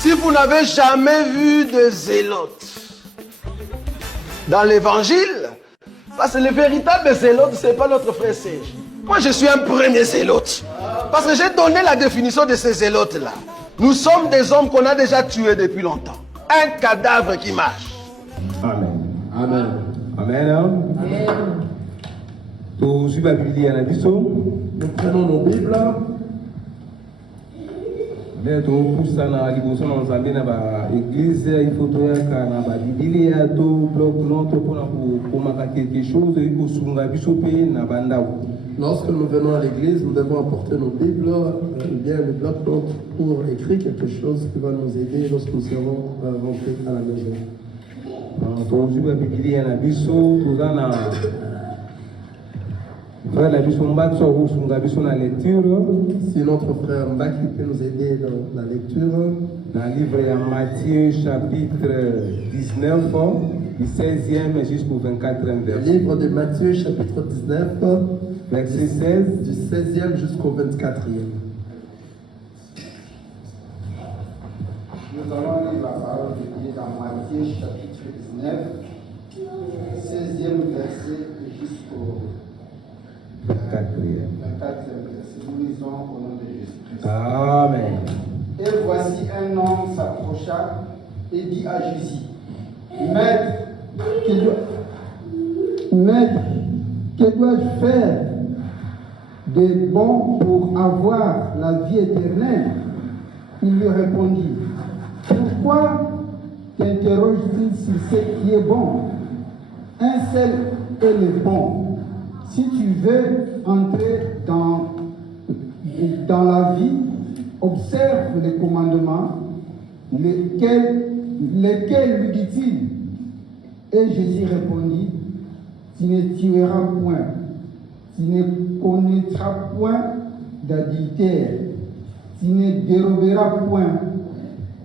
Si vous n'avez jamais vu de zélotes dans l'évangile, parce que le véritable zélote, ce n'est pas notre frère Serge. Moi, je suis un premier zélote. Parce que j'ai donné la définition de ces zélotes-là. Nous sommes des hommes qu'on a déjà tués depuis longtemps. Un cadavre qui marche. Amen. Amen. Amen. Nous prenons nos Bibles. Mais tout pour ça na liboso na nzambe na ba église il faut toya kana ba bible ya to bloc notre pour komaka quelque chose et ko sunga biso pe na bandao. Lorsque nous venons à l'église, nous devons apporter nos Bibles, bien le bloc-notes pour écrire quelque chose qui va nous aider lorsque nous serons rentrés à la maison. Tozu ba bible ya na biso tozana frère la biso mbatso ko sunga biso na lecture. Si notre frère Mbaki peut nous aider dans la lecture. Dans le livre de Matthieu chapitre 19, du 16e jusqu'au 24e verset. Livre de Matthieu chapitre 19, verset 16, du 16e jusqu'au 24e. Nous allons lire la parole de Dieu dans Matthieu chapitre 19, 16e verset jusqu'au 24e verset. Nous lisons au nom de Jésus-Christ. Amen. Et voici un homme s'approcha et dit à Jésus, Maître, que dois-je faire de bon pour avoir la vie éternelle? Il lui répondit, pourquoi t'interroges-tu sur ce qui est bon? Un seul est le bon. Si tu veux entrer dans la vie, observe les commandements, lesquels lui dit-il? Et Jésus répondit, tu ne tueras point, tu ne connaîtras point d'adultère, tu ne déroberas point,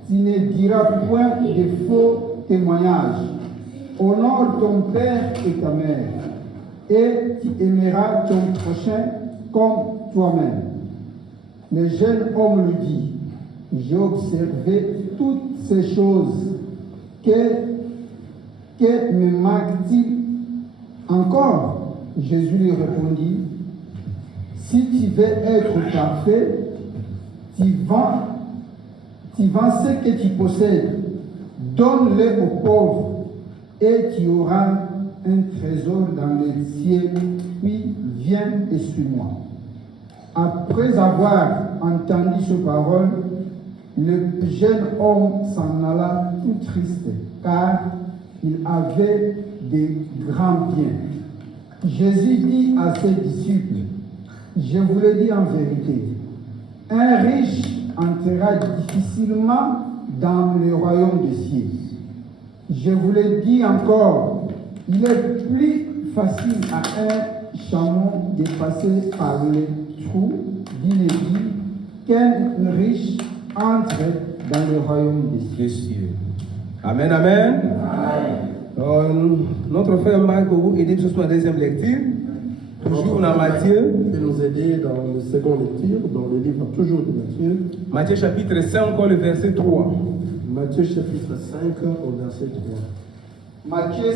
tu ne diras point de faux témoignages, honore ton père et ta mère, et tu aimeras ton prochain comme toi-même. Le jeune homme lui dit, j'ai observé toutes ces choses, que me manque-t-il encore? Jésus lui répondit, si tu veux être parfait, tu vends ce que tu possèdes, donne-le aux pauvres, et tu auras un trésor dans les cieux, puis viens et suis-moi. Après avoir entendu ces paroles, le jeune homme s'en alla tout triste, car il avait de grands biens. Jésus dit à ses disciples, je vous le dis en vérité, un riche entrera difficilement dans le royaume des cieux. Je vous le dis encore, il est plus facile à un chameau de passer par le trou d'une aiguille qu'un riche entre dans le royaume des cieux. Amen, amen. Notre frère Marc vous aider sur la deuxième lecture. Toujours dans Matthieu. Il nous aider dans la seconde lecture, dans le livre toujours de Matthieu. Matthieu chapitre 5, encore le verset 3. Matthieu chapitre 5, au verset 3. Matthieu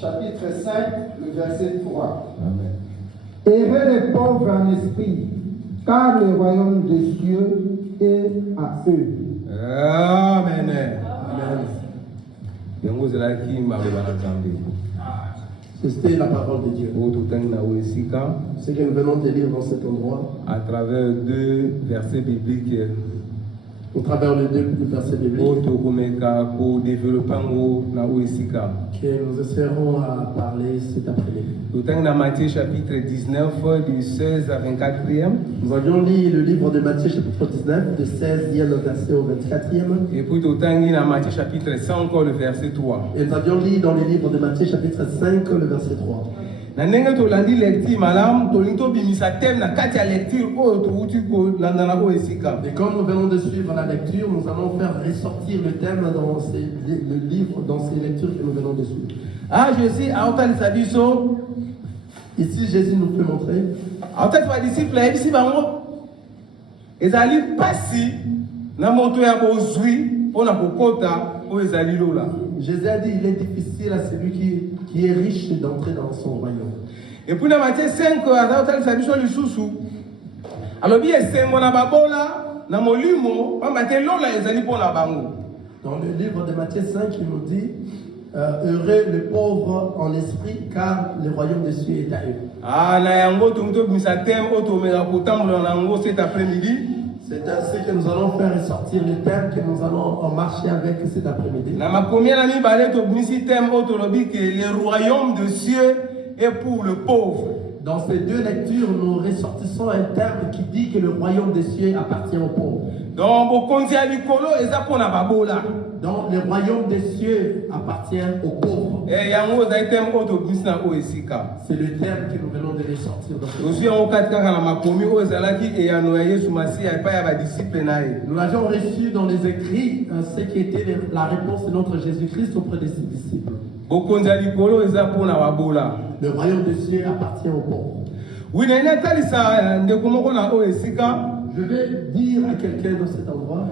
chapitre 5, le verset 3. Amen. Heureux les pauvres en esprit, car le royaume des cieux est à eux. Amen. Amen. C'était la parole de Dieu. Ce que nous venons de lire dans cet endroit, à travers deux versets bibliques, au travers les deux versets bibliques, que nous essaierons à parler cet après-midi. Dans Matthieu chapitre 19, du 16 à 24e. Nous avions lu le livre de Matthieu chapitre 19, du 16e verset au 24e. Et puis dans Matthieu chapitre 5, encore le verset 3. Et nous avions lu dans le livre de Matthieu chapitre 5, le verset 3. Et comme nous venons de suivre la lecture, nous allons faire ressortir le thème dans le livre, dans ces lectures que nous venons de suivre. Ah, Jésus, ici, Jésus nous peut montrer. En fait, les disciples, ils allaient passer dans mon toit à Bozui. Jésus a dit, il est difficile à celui qui est riche d'entrer dans son royaume. Et puis dans Matthieu 5, dans le livre de Matthieu 5, il nous dit, heureux les pauvres en esprit, car le royaume des cieux est à eux. C'est ainsi que nous allons faire ressortir le thème que nous allons en marcher avec cet après-midi. Le royaume des cieux est pour le pauvre. Dans ces deux lectures, nous ressortissons un terme qui dit que le royaume des cieux appartient aux pauvres. Donc, le royaume des cieux appartient aux pauvres. C'est le terme que nous venons de ressortir. Nous l'avions reçu dans les écrits, ce qui était la réponse de notre Jésus-Christ auprès de ses disciples. Le royaume des cieux appartient aux pauvres. Je vais dire à quelqu'un dans cet endroit,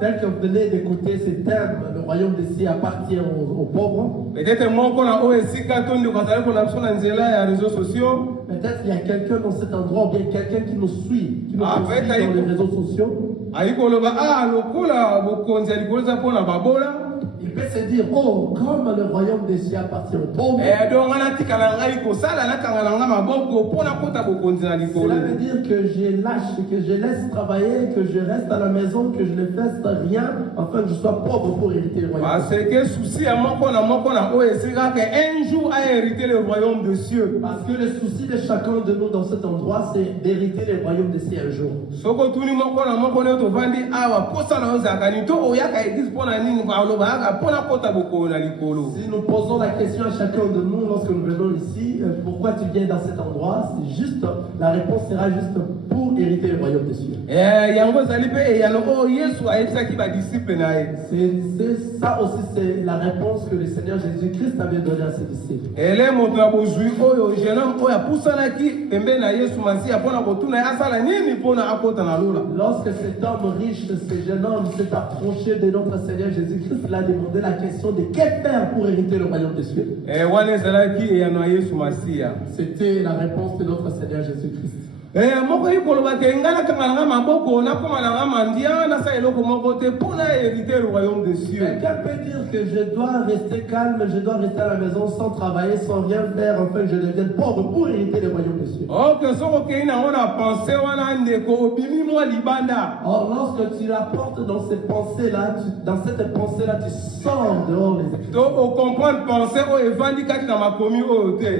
tel que vous venez d'écouter ce thème, le royaume des cieux appartient aux pauvres. Peut-être il y a quelqu'un dans cet endroit, ou bien quelqu'un qui nous suit, qui nous suit dans les réseaux sociaux. Il peut se dire, oh, comme le royaume des cieux appartient aux pauvres. Cela veut dire que je lâche, que je laisse travailler, que je reste à la maison, que je ne fasse rien, afin que je sois pauvre pour hériter le royaume. Parce que le souci de chacun de nous dans cet endroit, c'est d'hériter le royaume des cieux un jour. Si nous posons la question à chacun de nous lorsque nous venons ici, pourquoi tu viens dans cet endroit, c'est juste, la réponse sera juste pour hériter le royaume des cieux. C'est ça aussi, c'est la réponse que le Seigneur Jésus-Christ avait donnée à ses disciples. Lorsque cet homme riche, ce jeune homme s'est approché de notre Seigneur Jésus-Christ, il a demandé la question de quel faire pour hériter le royaume des cieux. C'était la réponse de notre Seigneur Jésus-Christ. Quelqu'un peut dire que je dois rester calme, je dois rester à la maison sans travailler, sans rien faire, enfin je devienne pauvre pour hériter le royaume des cieux. Or, lorsque tu la portes dans cette pensée-là, tu sors dehors les Écritures.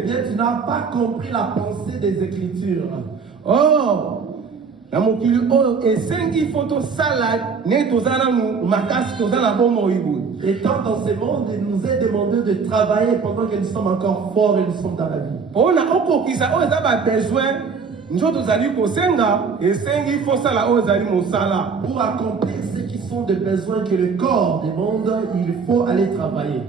Bien, tu n'as pas compris la pensée des Écritures. Oh, et tant dans ce monde, il nous est demandé de travailler pendant que nous sommes encore forts et nous sommes dans la vie. Pour accomplir ce qui sont des besoins que le corps demande, il faut aller travailler.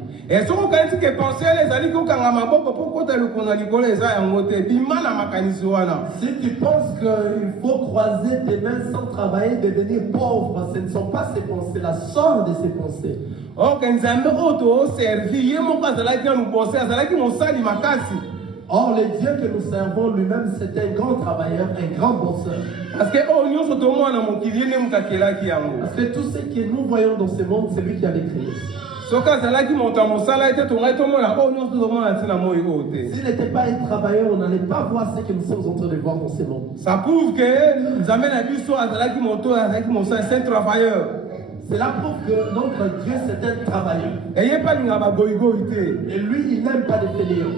Si tu penses qu'il faut croiser tes mains sans travailler, devenir pauvre, ce ne sont pas ces pensées-là, sors de ces pensées. Or, le Dieu que nous servons lui-même, c'est un grand travailleur, un grand bosseur. Parce que tout ce que nous voyons dans ce monde, c'est lui qui avait créé. S'il n'était pas un travailleur, on n'allait pas voir ce que nous sommes en train de voir dans ce monde. Ça prouve que c'est un travailleur. Cela prouve que notre Dieu c'est un travailleur. Et lui, il n'aime pas les fainéants.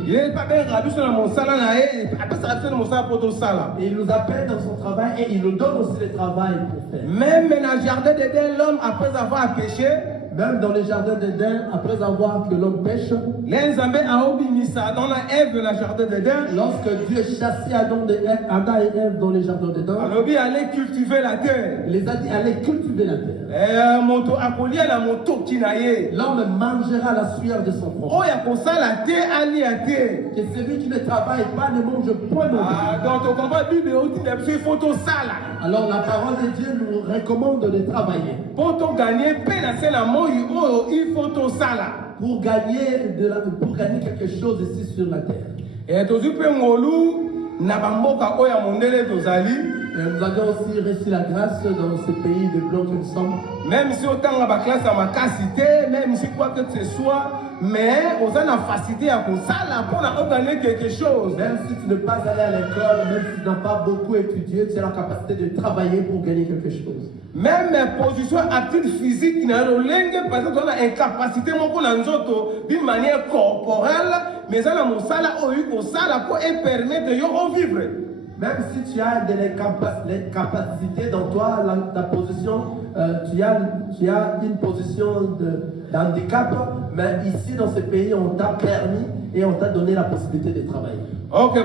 Et il nous appelle dans son travail et il nous donne aussi le travail pour faire. Même dans le jardin d'Éden, l'homme, après avoir péché, Même dans les jardins d'Éden, après avoir que l'homme pêche, lorsque Dieu chassait Adam et Ève dans les jardins d'Éden, il les a dit allez cultiver la terre. L'homme mangera la sueur de son front. Que celui qui ne travaille pas ne mange point non plus. Alors la parole de Dieu nous recommande de travailler. Pour gagner quelque chose ici sur la terre. Et nous avons aussi reçu la grâce dans ce pays de blanc que nous sommes. Même si autant la classe à ma cité, même si quoi que ce soit, mais on a la facilité à gagner quelque chose. Même si tu n'es pas allé à l'école, même si tu n'as pas beaucoup étudié, tu as la capacité de travailler pour gagner quelque chose. Même position active physique, parce qu'on a une capacité d'une manière corporelle, mais ça pour permettre de vivre. Même si tu as des capacités dans toi, ta position, tu as une position d'handicap, mais ici dans ce pays, on t'a permis et on t'a donné la possibilité de travailler. Ok,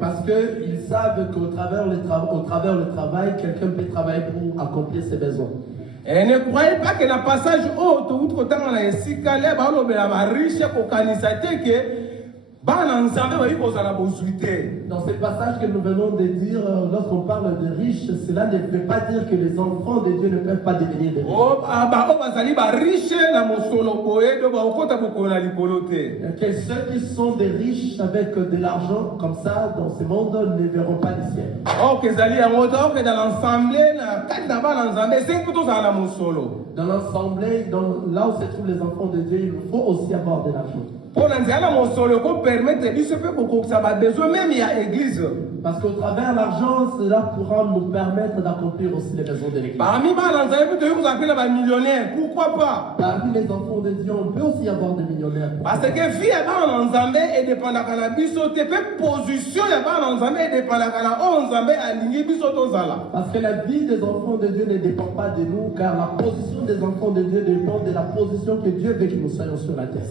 parce qu'ils savent qu'au travers le travail, quelqu'un peut travailler pour accomplir ses besoins. Et ne croyez pas que le passage haut, tout le temps, on a ici, dans ce passage que nous venons de dire, lorsqu'on parle de riches, cela ne veut pas dire que les enfants de Dieu ne peuvent pas devenir des riches. Que ceux qui sont des riches avec de l'argent comme ça dans ce monde ne verront pas le ciel. Dans l'assemblée, là où se trouvent les enfants de Dieu, il faut aussi avoir de l'argent. Parce qu'au travers de l'argent, cela pourra nous permettre d'accomplir aussi les besoins de l'église. Pourquoi pas? Parmi les enfants de Dieu, on peut aussi avoir des millionnaires. Parce que vie est dépendant de la position parce que la vie des enfants de Dieu ne dépend pas de nous, car la position des enfants de Dieu dépend de la position que Dieu veut que nous soyons sur la terre.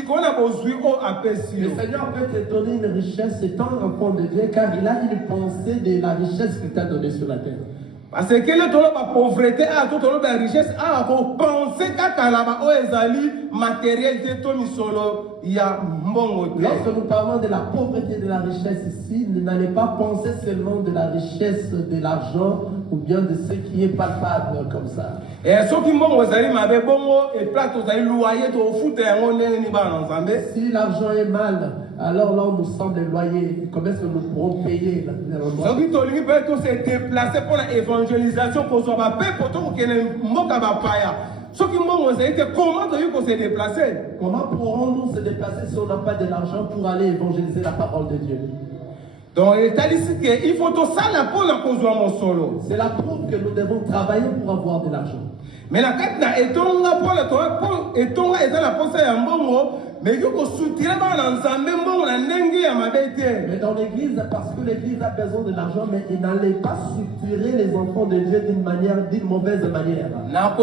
Le Seigneur peut te donner une richesse étant enfant de Dieu, car il a une pensée de la richesse qu'il t'a donnée sur la terre. Parce que la pauvreté a toute la richesse a penser qu'à la matérialité il y a lorsque nous parlons de la pauvreté de la richesse ici, n'allez pas penser seulement de la richesse de l'argent ou bien de ce qui est palpable comme ça. Et ceux qui si l'argent est mal, alors là nous sommes des loyers. Comment est-ce que nous pourrons payer ceux qui se déplacer pour l'évangélisation pour soi ceux qui comment se déplacer? Comment pourrons-nous se déplacer si on n'a pas de l'argent pour aller évangéliser la parole de Dieu? Donc il faut tout ça pour la cause de solo. C'est la preuve que nous devons travailler pour avoir de l'argent. Mais la carte est la pensée à mbongo. Mais il faut soutenir mais dans l'église, parce que l'église a besoin de l'argent, mais il n'allait pas soutenir les enfants de Dieu d'une mauvaise manière. En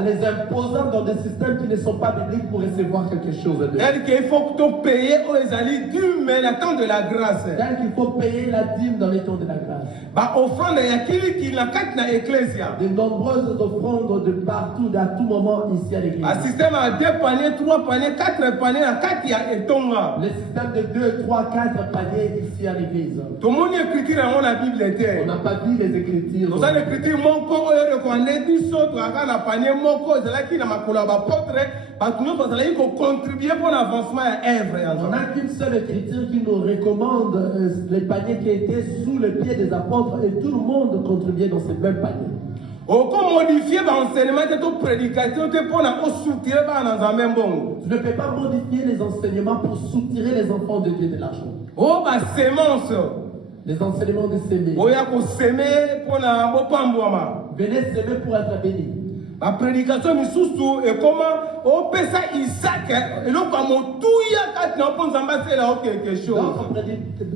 les imposant dans des systèmes qui ne sont pas bibliques pour recevoir quelque chose de il faut payer de la grâce. Il faut payer la dîme dans les temps de la grâce. De nombreuses offrandes de partout. À tout moment ici à l'église. Le système a 2 paniers, 3 paniers, 4 paniers, 4 et tonga. Le système de 2, 3, 4 paniers ici à l'église. Tout le monde écrit dans la Bible. On n'a pas vu les écritures. Nous avons écrit mon corps et reconnaît du saut à la panier mon corps. C'est là qu'il a ma collaborateur. Parce que nous allons contribuer pour l'avancement à œuvre. On n'a qu'une seule écriture qui nous recommande les paniers qui étaient sous le pied des apôtres et tout le monde contribuait dans ce même panier. Comment modifier l'enseignement de ton prédicateur pour soutenir dans un même bon? Tu ne peux pas modifier les enseignements pour soutenir les enfants de Dieu de l'argent. Oh, bah, sémence. Les enseignements de s'aimer. Oh, il y a pour s'aimer pour la bopamboama. Venez s'aimer pour être béni. La prédication misusu et comment on peut ça Isaac et donc comme tout y a quand on pense ambasser là quelque chose.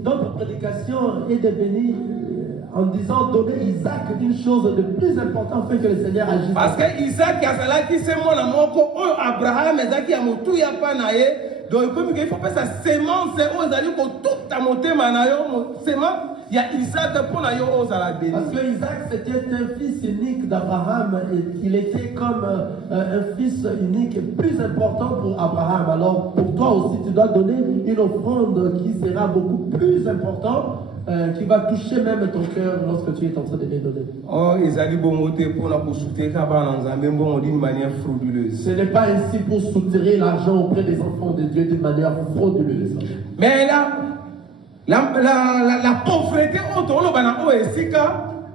Notre prédication est devenue en disant donner Isaac une chose de plus importante afin que le Seigneur agisse. Parce que Isaac a cela qui c'est mon amour Abraham Isaac a mon tout y a pas naé donc comme il faut faire sa sémence aux alliés pour tout ta montée manayo sémence. Il y a Isaac pour la parce que Isaac c'était un fils unique d'Abraham et il était comme un fils unique plus important pour Abraham. Alors pour toi aussi tu dois donner une offrande qui sera beaucoup plus importante, qui va toucher même ton cœur lorsque tu es en train de les donner. Oh, ils allaient bon monter pour la soutenir d'une manière frauduleuse. Ce n'est pas ainsi pour soutirer l'argent auprès des enfants de Dieu d'une manière frauduleuse. Mais là, la pauvreté,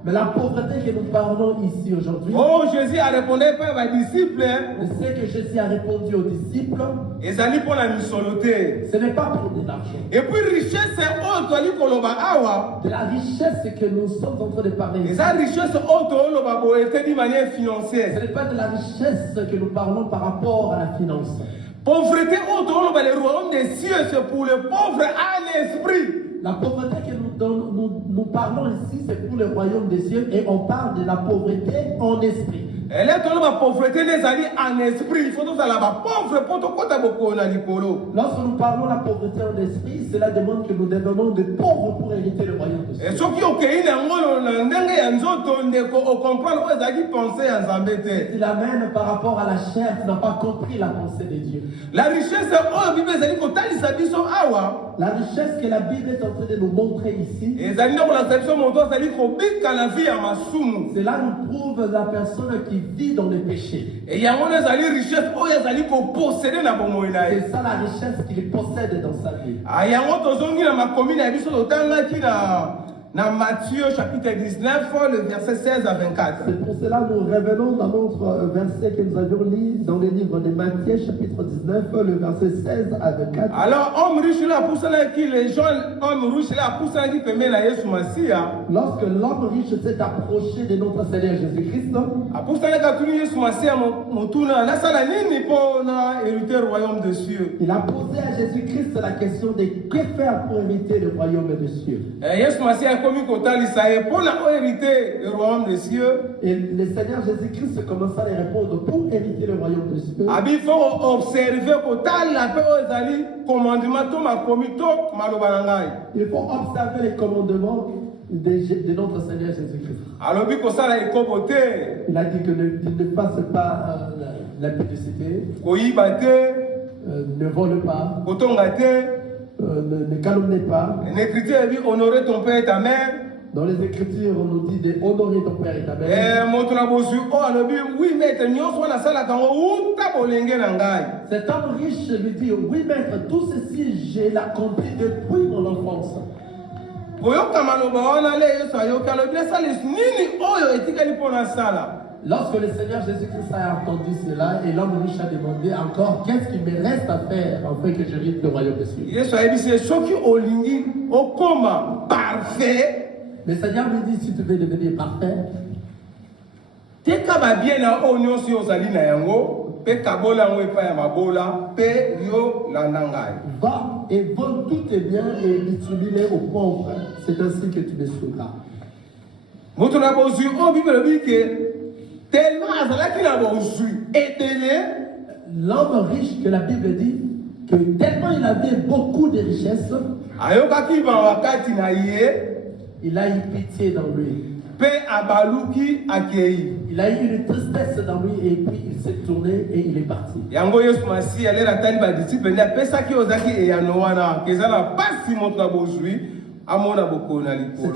mais la pauvreté que nous parlons ici aujourd'hui, oh, Jésus a répondu par les disciples. C'est que Jésus a répondu aux disciples. Ils allaient pour la misoloté. Ce n'est pas pour de l'argent. Et puis richesse, c'est autre de la richesse que nous sommes en train de parler. Et sa richesse autre était d'une manière financière. Ce n'est pas de la richesse que nous parlons par rapport à la finance. Pauvreté autre, le royaume des cieux, c'est pour le pauvre en esprit. La pauvreté que nous parlons ici, c'est pour le royaume des cieux et on parle de la pauvreté en esprit. Elle est dans la pauvreté des alliés en esprit. Il faut que la pauvre pour tout côté beaucoup na likolo. Lorsque nous parlons de la pauvreté en esprit, cela demande que nous devenons des pauvres pour hériter le royaume des cieux. Et ceux qui ont créé comprendre où ils penser en Zambété. Tu l'amènes par rapport à la chair, tu n'as pas compris la pensée de Dieu. La richesse, oh, Bible, c'est que tali sabi son awa. La richesse que la Bible est en train de nous montrer ici. Et ça nous la perception montant, ça dit qu'on bite la vie à masumu. Cela nous prouve la personne qui vit dans le péché. Et il y a une richesse, oh, il y a qu'on posséder na bomoina. C'est ça la richesse qu'il possède dans sa vie. Ah, il y a un autre zongi dans ma commune, il y a biso lotanga qui dans Matthieu chapitre 19, le verset 16 à 24. C'est pour cela que nous revenons dans notre verset que nous avions lu dans le livre de Matthieu chapitre 19, le verset 16 à 24. Alors, homme riche là, pour cela qui les gens, homme riche là, pour cela qui permet la Yesu Masia. Lorsque l'homme riche s'est approché de notre Seigneur Jésus-Christ, pour cela que tout Yesu Masia motuna, la sala nini pour hériter le royaume des cieux. Il a posé à Jésus-Christ la question de que faire pour hériter le royaume des cieux. Yesu Masia comme pour hériter le royaume des cieux. Et le Seigneur Jésus-Christ commença à les répondre pour hériter le royaume des cieux. Il faut observer que la paix aux alliés, commandement, il faut observer les commandements de notre Seigneur Jésus-Christ. Alors, il a dit que ne fasse pas l'impudicité, ne vole pas, ne calomnie pas. L'écriture dit honorer ton père et ta mère. Dans les Écritures, on nous dit d'honorer ton père et ta mère. Cet homme riche lui dit, oui maître, tout ceci, j'ai accompli depuis mon enfance. Lorsque le Seigneur Jésus-Christ a entendu cela, et l'homme riche a demandé encore, qu'est-ce qu'il me reste à faire afin que j'hérite le royaume des cieux? Le Seigneur lui dit, si tu veux devenir parfait, va et vends tous tes biens et distribue-les aux pauvres. C'est ainsi que tu me suivras. L'homme riche que la Bible dit que tellement il avait beaucoup de richesses, il a eu pitié dans lui. Il a eu une tristesse dans lui et puis il s'est tourné et il est parti. C'est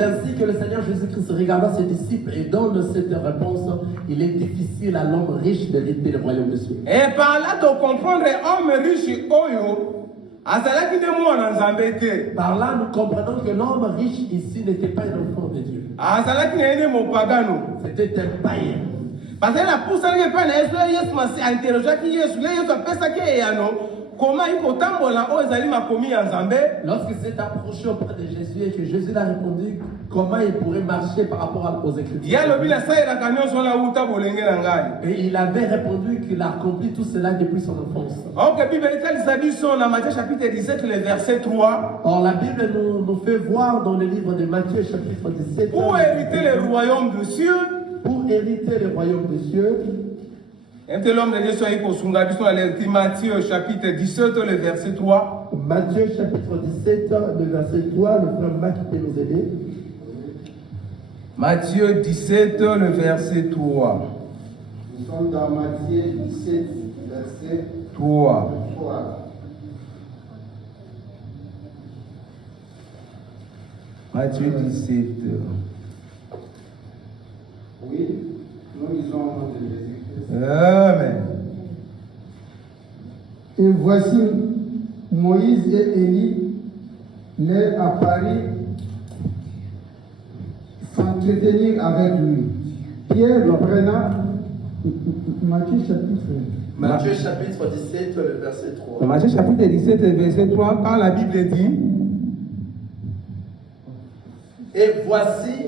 ainsi que le Seigneur Jésus-Christ regarda ses disciples et donne cette réponse. Il est difficile à l'homme riche de hériter le royaume des cieux. Et par là, de comprendre l'homme riche, par là, nous comprenons que l'homme riche ici n'était pas un enfant de Dieu. C'était un païen. Parce que la pousse n'est pas interrogé qui est comment il faut tambola o ezali makomi ya Nzambe. Lorsqu'il s'est approché auprès de Jésus et que Jésus l'a répondu comment il pourrait marcher par rapport aux Écritures. Ya lobi la sayela kanyo la uta bolenge na ngai. Et il avait répondu qu'il a accompli tout cela depuis son enfance. OK, Bible dit ça dans Matthieu chapitre 17 le verset 3. Or la Bible nous fait voir dans le livre de Matthieu chapitre 17 pour hériter le royaume des cieux, pour hériter le royaume des cieux. L'homme de Dieu soit kosunga biso na Matthieu chapitre 17 le verset 3. Matthieu chapitre 17 le verset 3, le frère Marc peut nous aider. Matthieu 17 le verset 3. Nous sommes dans Matthieu 17 verset 3. Matthieu 17. Oui, nous lisons au nom de Jésus-Christ. Amen. Et voici Moïse et Élie leur apparurent s'entretenir avec lui. Pierre le prenant, Matthieu chapitre 17, le verset 3. Matthieu chapitre 17, le verset 3, quand la Bible dit et voici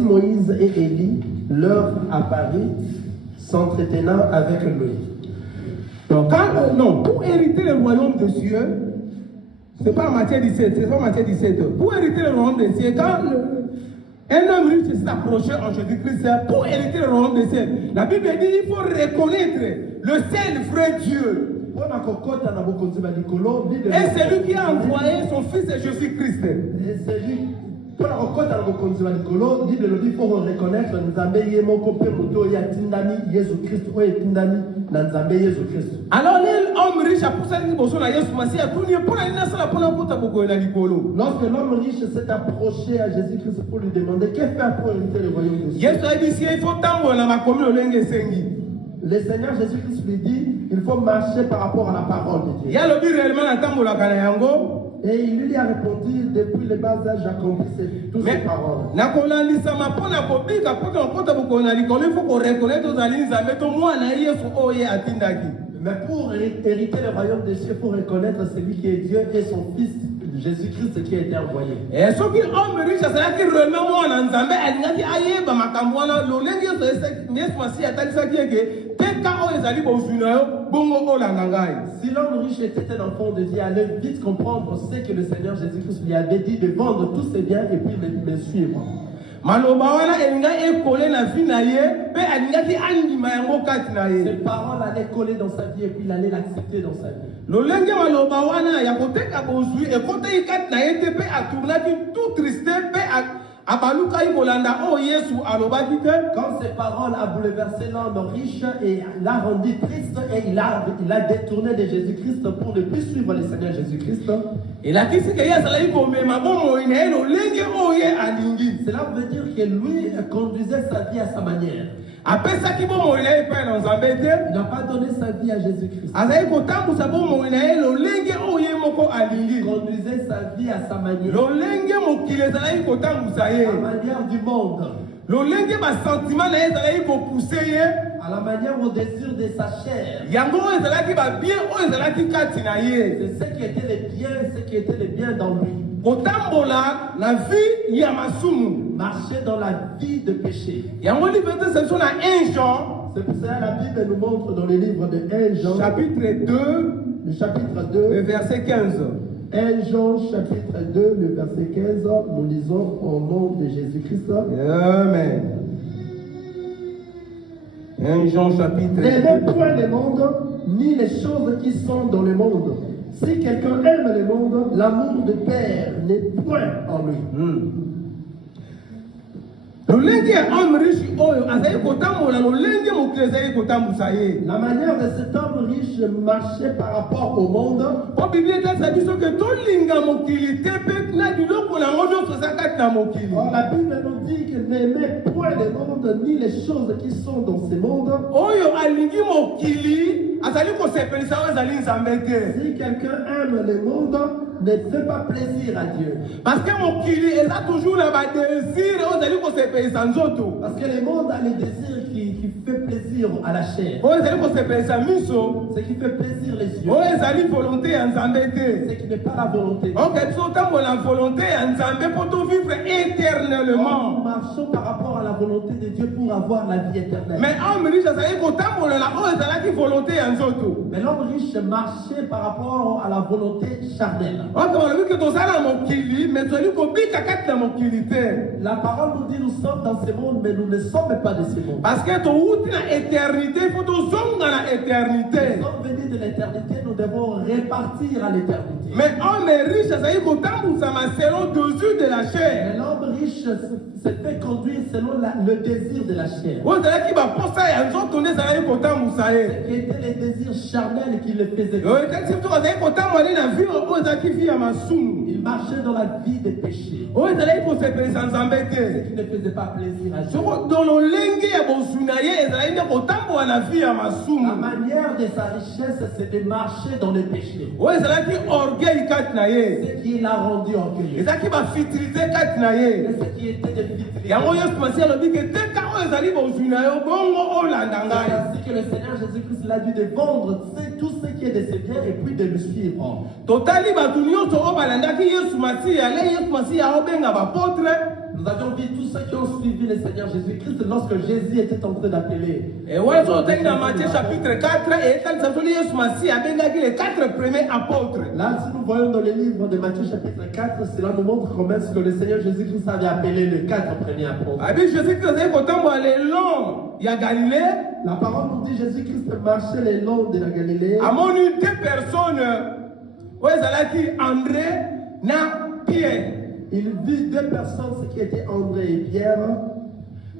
Moïse et Élie leur apparurent s'entretenant avec lui. Donc, pour hériter le royaume des cieux, c'est pas Matthieu 17, c'est pas Matthieu 17. Pour hériter le royaume des cieux, quand un homme riche s'est approché en Jésus-Christ, pour hériter le royaume des cieux, la Bible dit qu'il faut reconnaître le seul vrai Dieu. Et c'est lui qui a envoyé son fils Jésus-Christ. Et c'est lui. Pour la rencontre à l'Okonzi Walikolo, Bible nous dit qu'il faut reconnaître Nzambe Yemoko Pe Moto Yatindani Jésus-Christ ou Yatindani Nzambe Jésus-Christ. Alors l'homme riche a poussé les bosons à Jésus Massi a tourné pour la nation la pour kota boko na likolo. Lorsque l'homme riche s'est approché à Jésus-Christ pour lui demander que faire pour hériter le royaume de Dieu. Jésus a dit si il faut tambo na makomi olenge sengi. Le Seigneur Jésus-Christ lui dit il faut marcher par rapport à la parole de Dieu. Ya lobi réellement na tambo la kana yango. Et il lui a répondu depuis le bas âge accomplissé toutes ces paroles. Il faut qu'on reconnaisse aux alliés mais pour hériter le royaume des cieux, il faut reconnaître celui qui est Dieu et son Fils Jésus-Christ qui a été envoyé. Et ce qui homme riche, c'est là qui remet moi en Nzambe, elle n'a dit aïe, bamakamwana, l'olenge, si l'homme riche était un enfant de Dieu, il allait vite comprendre ce que le Seigneur Jésus-Christ lui avait dit de vendre tous ses biens et puis me suivre. Ces paroles allaient coller dans sa vie et puis il allait l'accepter dans sa vie. Quand ces paroles a bouleversé l'homme riche et l'a rendu triste et il a détourné de Jésus-Christ pour ne plus suivre le Seigneur Jésus-Christ. Et là, cela veut dire que lui conduisait sa vie à sa manière. Il n'a pas donné sa vie à Jésus-Christ. Il conduisait sa vie à sa manière. La manière du monde. À la manière au désir de sa chair. C'est ce qui était les biens, ce qui était les biens dans lui. Marcher dans la vie de péché. C'est pour ça que la Bible nous montre dans le livre de 1 Jean, chapitre 2, le chapitre 2, le verset 15. 1 Jean chapitre 2, le verset 15, nous lisons au nom de Jésus-Christ. Amen. 1 Jean chapitre 2. N'aimez point le monde, ni les choses qui sont dans le monde. Si quelqu'un aime le monde, l'amour de Père n'est point en lui. La manière de cet homme riche marchait par rapport au monde. Or, la Bible nous dit que n'aimez point le monde ni les choses qui sont dans ce monde. Si quelqu'un aime le monde, ne fait pas plaisir à Dieu. Parce que mon kili est là toujours là bas désir Parce que le monde a les désirs qui fait plaisir à la chair. ce Ce qui fait plaisir les yeux. volonté ya Nzambe te. Ce qui n'est pas la volonté. Ok, biso tambola volonté ya Nzambe pour tout vivre Nous éternellement. marchons par rapport à la volonté de Dieu pour avoir la vie éternelle. Mais homme riche azali kotambola na oyo ezalaki volonté ya nzoto. Mais l'homme riche marchait par rapport à la volonté charnelle. Ok, balobi ke tozala mokili mais tozali kobika kati na mokili te. La parole nous dit nous sommes dans ce monde, mais nous ne sommes pas de ce monde. Parce que touti na éternité, il faut tozonga na éternité. Nous sommes venus de l'éternité, nous devons répartir à l'éternité. Mais homme riche azali kotambusama selon désir de la chair. Mais l'homme riche se fait conduire selon le désir de la chair. Oyo ezalaki baposa ya nzoto nde ezalaki kotambusa ye. Qui étaient les désirs charnels qui le faisaient. Oyo ekati biso azali kotambola na vie oyo ezalaki vie ya masumu. Il marchait dans la vie des péchés. Oyo ezalaki kosepelisa Nzambe Ce te. qui ne faisait pas plaisir à Dieu. Soko dans lolenge ya bozwi na ye ezalaki nde kotambola na vie ya La masumu. manière de sa richesse, c'est de marcher dans le péché. Oyo ezalaki orgueil kati na ye. Ce qui l'a rendu orgueilleux. ezalaki bafitrité kati na ye. Et ce qui était de vitrine. yango yesu masi alobi ke teka oyo ezali bozwi na yo bongo olanda C'est ngai. ainsi que le Seigneur Jésus-Christ l'a dit de vendre tout ce qui est de ses biens et puis de le suivre. totali bato nyonso oyo balandaki yesu masiya le yesu masiya obenga bapotre. Nous avions vu tous ceux qui ont suivi le Seigneur Jésus-Christ lorsque Jésus était en train d'appeler. wana so otali na Matthieu chapitre 4 eyetalisa soli yesu masiya abengaki les 4 premiers apôtres. Là, si nous voyons dans le livre de Matthieu chapitre 4, cela nous montre comment est-ce que le Seigneur Jésus-Christ avait appelé les 4 premiers apôtres. abi jésus-christ azali kotambola le long ya galilée. La parole nous dit Jésus-Christ marchait le long de la Galilée. amoni 2 personnes oyo ezalaki andré na pierre. Il vit 2 personnes, ce qui étaient André et Pierre.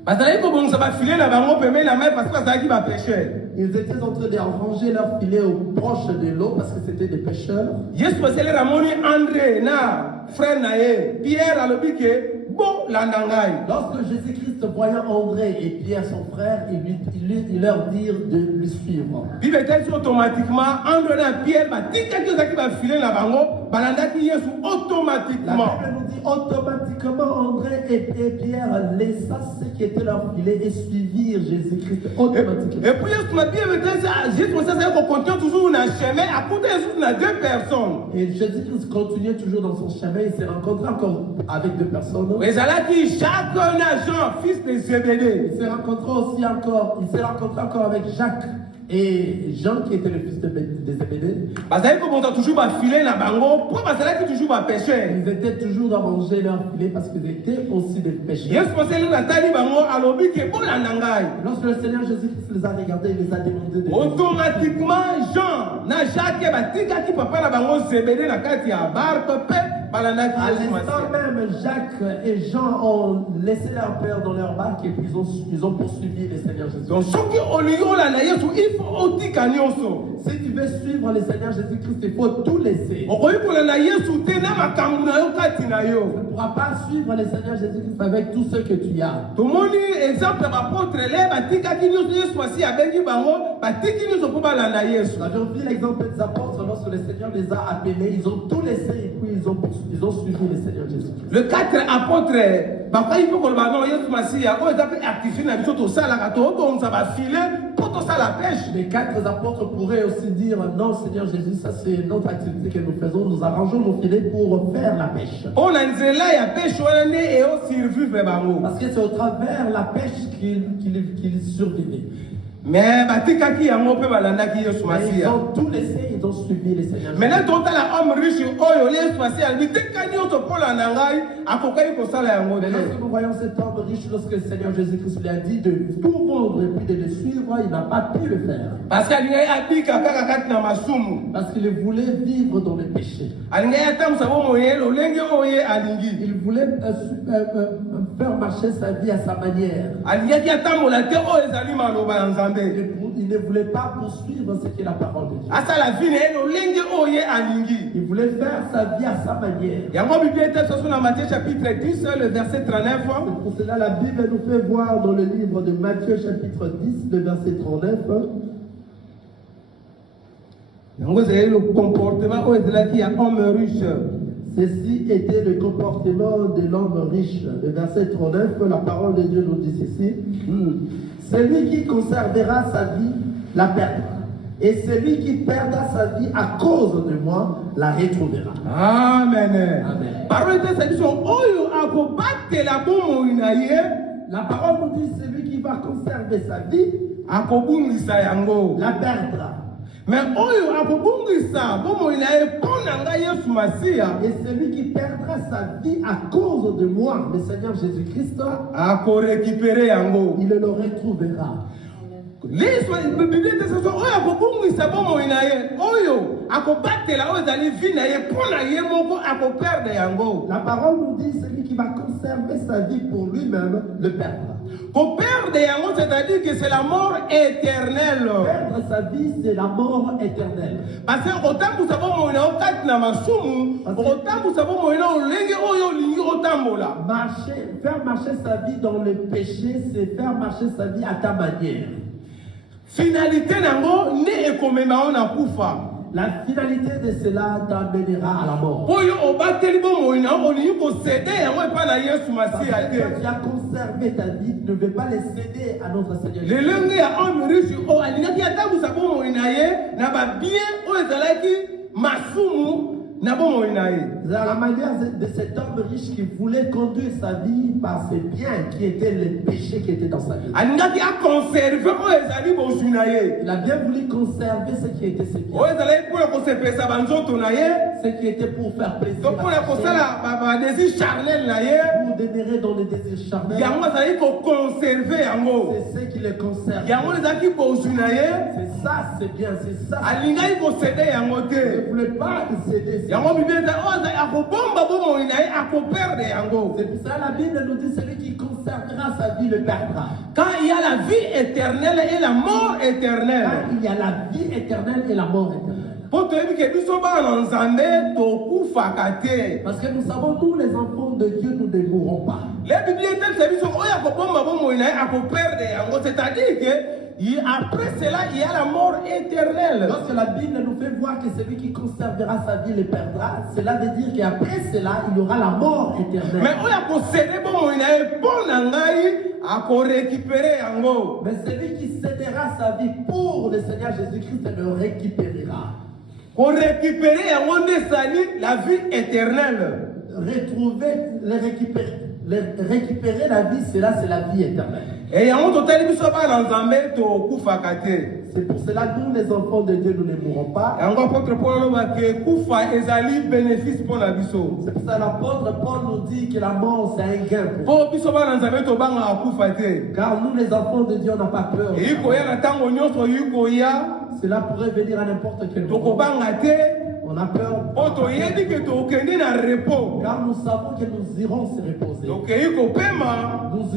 bazalaki kobongisa bafile na bango pembeni na mai parce que bazalaki bapêcheur. Ils étaient en train de ranger leur filet proche de l'eau parce que c'était des pêcheurs. yesu masiele ramoni andré na frère na ye pierre alobi ke bo landa ngai. Lorsque Jésus-Christ voyant André et Pierre, son frère, il leur dit de lui suivre. bible etalisi automatiquement andré na pierre batikaki ozalaki bafile na bango balandaki yesu La automatiquement. Bible nous dit automatiquement André et Pierre laissa ce qui était leur filet et suivirent Jésus-Christ automatiquement. Et puis yesu ma bible etalisi jésus masi azali kocontinue toujours na chemin akuta yesu na 2 personnes. Et Jésus-Christ continuait toujours dans son chemin, il s'est rencontré encore avec 2 personnes. ezalaki jacques na jean fils de zébédée. Il s'est rencontré encore avec Jacques et Jean qui était le fils de Zébédée. bazalaki kobonza toujours bafile na bango mpo bazalaki toujours bapêcheur. Ils étaient toujours dans manger leur filet parce qu'ils étaient aussi des pécheurs. yesu masi elingi atali bango alobi ke bolanda ngai. Lorsque le Seigneur Jésus-Christ les a regardés, il les a demandé de automatiquement jean na jacques batikaki papa na bango zebede na kati ya barke mpe balandaki À yesu l'instant masiya. même, Jacques et Jean ont laissé leur père dans leur barque et puis ils ont poursuivi le Seigneur Jésus. donc soki olingi olanda yesu il faut otika nyonso. Si tu veux suivre le Seigneur Jésus-Christ, il faut tout laisser. okoki kolanda yesu te na makambo na yo kati na Tu yo. ne pourras pas suivre le Seigneur Jésus-Christ avec tout ce que tu as. tomoni exemple ya bapotre le batikaki nyonso yesu masiya abengi bango batiki nyonso mpo balanda yesu. Nous avions vu l'exemple des apôtres lorsque le Seigneur les a appelés, ils ont tout laissé et puis ils ont suivi le Seigneur Jésus-Christ. le 4 apôtres bakoki mpo koloba non yesu masiya oyo eza mpe activité na biso tosalaka tobongisa bafile mpo tosala pêche. Les 4 apôtres pourraient aussi dire non Seigneur Jésus, ça c'est notre activité que nous faisons, nous arrangeons nos filets pour faire la pêche. mpo na nzela ya pêche wana nde eosurvivre bango. Parce que c'est au travers la pêche qu'ils survivaient. mais batikaki yango mpe balandaki yesu Mais ils masiya. ont tout laissé, ils ont suivi le Seigneur Jésus. maintenant totala homme riche oyo le yesu masiya alobi tika nyonso mpo landa ngai akokaki kosala yango Mais lorsque te. nous voyons cet homme riche, lorsque le Seigneur Jésus-Christ lui a dit de tout vendre et puis de le suivre, il n'a pas pu le faire. parce que alingai abika kaka kati na masumu. Parce qu'il voulait vivre dans le péché. alingai atambusa bomoi ye lolenge oyo ye alingi. Il voulait faire marcher sa vie à sa manière. alingaki atambola te oyo ezali maloba ya nzambe. Il ne voulait pas poursuivre ce qui est la parole de Dieu. asala vi na ye lolenge oyo ye alingi. Il voulait faire sa vie à sa manière. yango biblia etalisa so na Matthieu chapitre 10 le verset 39. C'est pour cela la Bible nous fait voir dans le livre de Matthieu chapitre 10, le verset 39. Le comportement qui a homme riche. Ceci était le comportement de l'homme riche. Le verset 39, la parole de Dieu nous dit ceci. Celui qui conservera sa vie la perdra. Et celui qui perdra sa vie à cause de moi la retrouvera. Amen. Amen. Parole de cette question, la parole nous dit celui qui va conserver sa vie la perdra. Mais et celui qui perdra sa vie à cause de moi, le Seigneur Jésus-Christ, il le retrouvera. La parole nous dit celui qui va conserver sa vie pour lui-même le perdra. Pour perdre, c'est-à-dire que c'est la mort éternelle. Perdre sa vie, c'est la mort éternelle. Parce que autant vous savez, faire marcher sa vie dans le péché, c'est faire marcher sa vie à ta manière. Finalité nango ne ekomema na kufa. La finalité de cela t'amènera à la mort. Quand tu as conservé ta vie, tu ne veux pas les céder à notre Seigneur. La manière de cet homme riche qui voulait conduire sa vie par ses biens, qui étaient les péchés qui étaient dans sa vie. Il a bien voulu conserver ce qui était ses biens. Ce qui était pour faire plaisir. Pour demeurer dans les désirs charnels. C'est ce qui les conserve. C'est ça, c'est bien, c'est ça. Je ne voulais pas céder. C'est pour ça la Bible nous dit celui qui conservera sa vie le perdra. Quand il y a la vie éternelle et la mort éternelle. Quand il y a la vie éternelle et la mort éternelle. Parce que nous savons, nous les enfants de Dieu, nous ne mourrons pas. C'est-à-dire que après cela, il y a la mort éternelle. Lorsque la Bible nous fait voir que celui qui conservera sa vie le perdra, cela veut dire qu'après cela, il y aura la mort éternelle. Mais celui qui cédera sa vie pour le Seigneur Jésus-Christ le récupérera. Pour récupérer la vie éternelle. Récupérer la vie, cela c'est la vie éternelle. C'est pour cela que nous, les enfants de Dieu, nous ne mourrons pas. C'est pour ça que l'apôtre Paul nous dit que la mort c'est un gain. Car nous, les enfants de Dieu, on n'a pas peur. Cela pourrait venir à n'importe quel moment. On a peur. Car nous savons que nous irons se reposer. Nous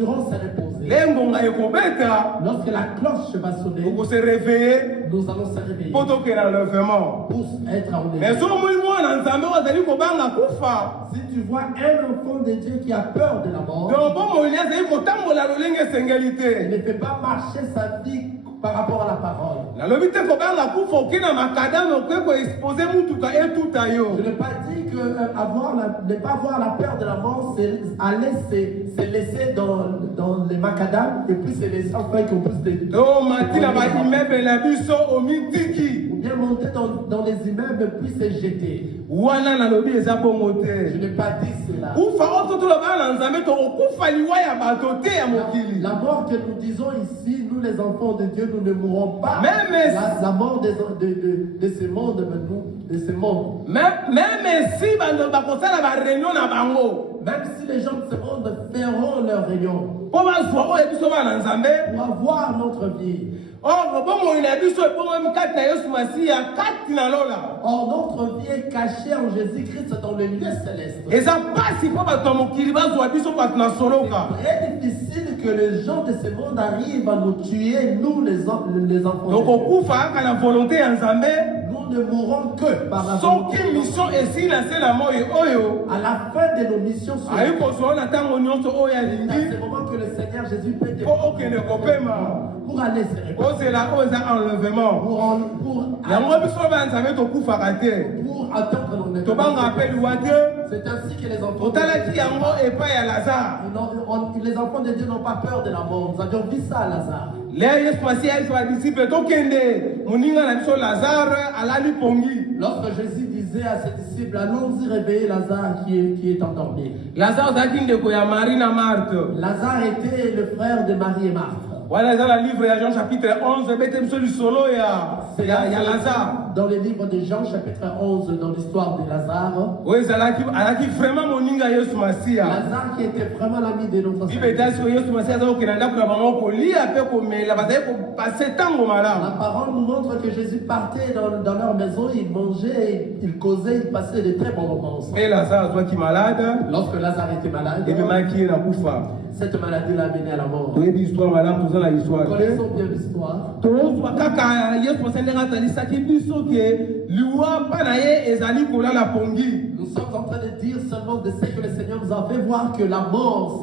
irons se reposer. Lorsque la cloche va sonner, nous allons se réveiller pour être en éveil. Si tu vois un enfant de Dieu qui a peur de la mort, il ne fait pas marcher sa vie par rapport à la parole. Je n'ai pas dit que ne pas avoir la peur de la mort, c'est aller se laisser dans les macadam et puis se laisser enfin qu'on puisse ou bien monter dans les immeubles puis se jeter. Je n'ai pas dit cela. La mort que nous disons ici, nous les enfants de Dieu, nous ne mourrons pas. La mort de ce monde, de ce monde. Même si les gens de ce monde feront leur réunion pour avoir notre vie. Or, notre vie est cachée en Jésus-Christ dans le lieu céleste. C'est très difficile que les gens de ce monde arrivent à nous tuer, nous les enfants. Donc, nous nous ne mourrons que par la Son volonté qui de mission Dieu. est si lancé la mort et oyo. À la fin de nos missions sur Aïe ko so na tango nyonso oyo à alingi. ce moment que le Seigneur Jésus peut te Po okende kopema. pour aller se répandre. O c'est la oza enlèvement. Yango biso ba nzambe to kufaka te. Pour attendre nos To banga appel wate. C'est ainsi que les enfants Totala ki yango epa ya Lazare. les enfants de Dieu n'ont pas peur de la mort. Nous avions vu ça à Lazare. Les Yesu Masiya ba disciple to kende. Moninga na biso Lazare alali pongi. Lorsque Jésus disait à ses disciples, allons-y réveiller Lazare qui est endormi. Lazare zaki ndeko ya Marie na Marthe. Lazare était le frère de Marie et Marthe. Voilà dans le livre de Jean chapitre 11, bete biso li solo ya Lazare. Dans le livre de Jean chapitre 11, dans l'histoire de Lazare. Oui, alaki vraiment moninga Yesu Masiya. Lazare qui était vraiment l'ami de notre Bible Seigneur. dit sur Yesu Masiya zo kenanda kula bango ko lia pe ko mela bazali ko passer tango La malamu. parole nous montre que Jésus partait dans leur maison, il mangeait, il causait, il passait de très bons moments ensemble. Et Lazare zo ki malade, Lorsque Lazare était malade, et maki na kufa. cette maladie l'a amené à la mort. To yebi histoire malamu to la histoire. Connaissons bien l'histoire. To zo kaka Yesu Masiya ndenga talisa ki biso ke liwa pa na ye ezali kola la pongi. Nous sommes en train de dire seulement de ce que le Seigneur nous a fait voir que la mort,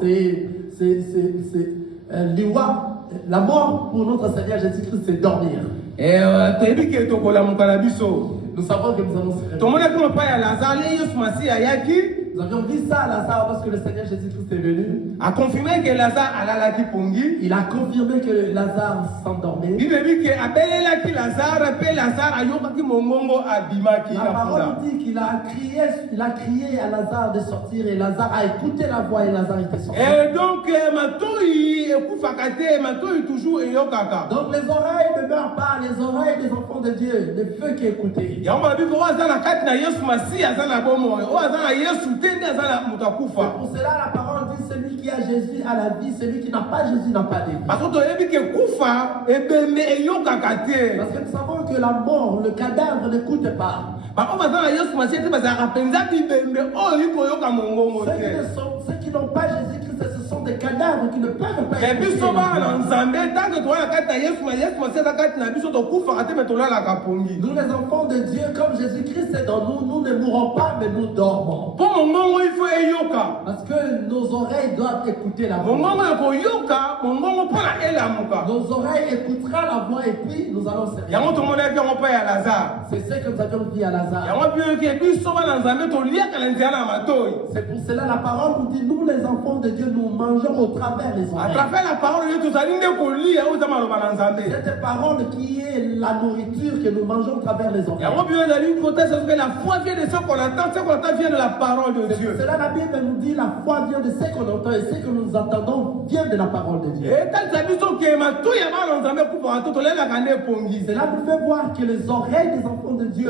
la mort pour notre Seigneur Jésus-Christ, c'est dormir. Et to yebi ke to kola mukala biso. Nous savons que nous allons se réveiller. To mona ko pa ya Lazare Yesu Masiya yaki. Nous avions dit ça à Lazare parce que le Seigneur Jésus-Christ est venu. A confirmé que Lazare alalaki pongi. Il a confirmé que Lazare s'endormait. Bible dit que abelelaki Lazare pe Lazare ayokaki mongongo abimaki La na parole punda. nous dit qu'il a crié à Lazare de sortir et Lazare a écouté la voix et Lazare était sorti. Et donc matoi ekufaka te matoi toujours eyokaka. Donc les oreilles ne meurent pas, les oreilles des enfants de Dieu ne peuvent qu'écouter. Yango babi ko aza na kati na Yesu Masiya aza na bomo o aza na Yesu te nde aza na mutu akufa. Pour cela la parole dit celui qui a Jésus a la vie, celui qui n'a pas Jésus n'a pas de vie. Parce que toyebi ke kufa ebembe eyokaka te. Parce que nous savons que la mort, le cadavre n'écoute pas. Bako baza na Yesu Masiya te bazalaka penza bibembe oyo koyoka mongongo te. Ceux qui n'ont pas Jésus-Christ, ce sont des cadavres qui ne peuvent pas Mais écouter biso la ba na voix. Nzambe tant que toi na kati na Yesu Masiya na kati na biso tokufaka te me tolalaka pongi. Nous les enfants de Dieu, comme Jésus-Christ est dans nous, nous ne mourrons pas mais nous dormons. Po mongongo il faut eyoka. Parce que nos oreilles doivent écouter la voix. Mongongo ekoyoka, mongongo pona elamuka. Nos oreilles écoutera la voix et puis nous allons se Yango réveiller. tomonaki yango pa ya Lazare. C'est ce que nous avions dit à Lazare. Yango bioki biso bana Nzambe toliaka na nzela na matoi. C'est pour cela la parole nous dit, nous les enfants de Dieu, nous mangeons au travers les À oreilles. travers la parole de tozali nde kolia oyo za maloba na Nzambe. Cette parole qui est la nourriture que nous mangeons au travers les oreilles. Yango bio ezali côté c'est que la foi vient de ce qu'on entend vient de la parole de Dieu. Cela la Bible nous dit, la foi vient de ce qu'on entend et ce que nous entendons vient de la parole de Dieu. Et tant que biso ke matoi ya bana Nzambe kufa to tolelaka nde pongi. Cela nous fait voir que les oreilles des enfants de Dieu